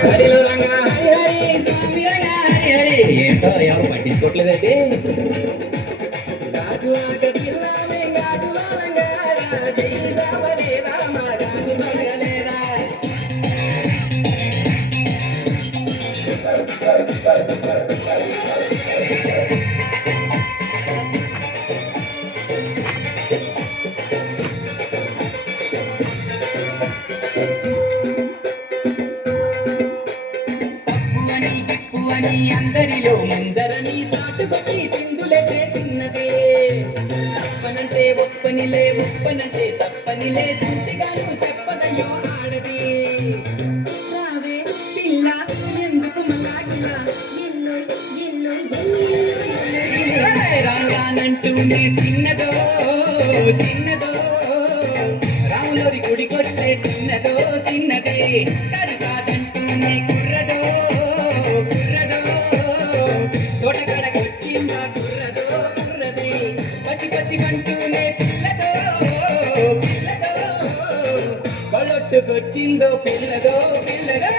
హరిలో రంగా హరి హరి స్వామి రంగా హరి హరి ఏంటో ఎవరు పట్టించుకోవట్లేదండి గాజు ఆగదిల్లానే గాజులో రంగా జై రామలేదా మా గాజు దొరకలేదా అని అందరిలో ముందరని సాటుబట్టి సింధులే చిన్నదే తప్పనంటే ఒప్పనిలే ఒప్పనంటే తప్పనిలే సుంటిగాను చెప్పదయ్యో ఆడది రావే పిల్ల ఎందుకు మలాగిలా ఎల్లు ఎల్లు రంగానంటూనే చిన్నదో చిన్నదో రాములోరి గుడికొచ్చే చిన్నదో చిన్నదే కాదంటూనే కుర్రదో తోటకడకొచ్చిందా కుర్రదో కుర్రది పచ్చి పచ్చి కంటూనే పిల్లదో పిల్లదో కొలొట్టుకొచ్చిందో పిల్లదో పిల్లదో